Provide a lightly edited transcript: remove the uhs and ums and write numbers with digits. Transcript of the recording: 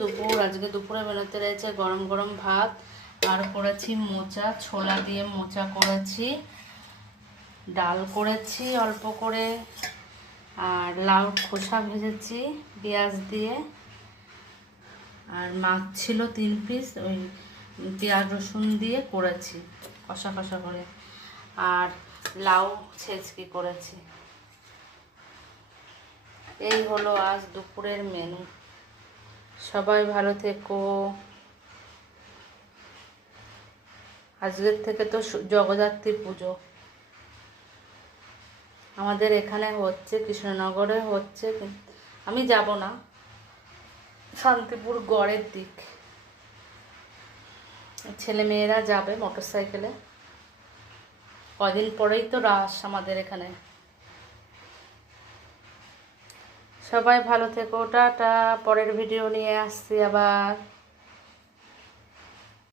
দুপুর। আজকে দুপুরে বেরোতে রয়েছে গরম গরম ভাত, আর করেছি মোচা, ছোলা দিয়ে মোচা করেছি, ডাল করেছি অল্প করে, আর লাউ খোসা ভেজেছি পেঁয়াজ দিয়ে, আর মাছ ছিল 3 পিস, ওই পেঁয়াজ রসুন দিয়ে করেছি কষা কষা করে, আর লাউ ছেঁচকি করেছি। এই হলো আজ দুপুরের মেনু। সবাই ভালো থেকো। আজকের থেকে তো জগদ্ধাত্রী পুজো আমাদের এখানে হচ্ছে, কৃষ্ণনগরে হচ্ছে, আমি যাব না, শান্তিপুর গড়ের দিক। ছেলে মেয়েরা যাবে মোটর সাইকেলে। কদিন পরেই তো রাস আমাদের এখানে। সবাই ভালো থেকো, টাটা। পরের ভিডিও নিয়ে আসছি আবার।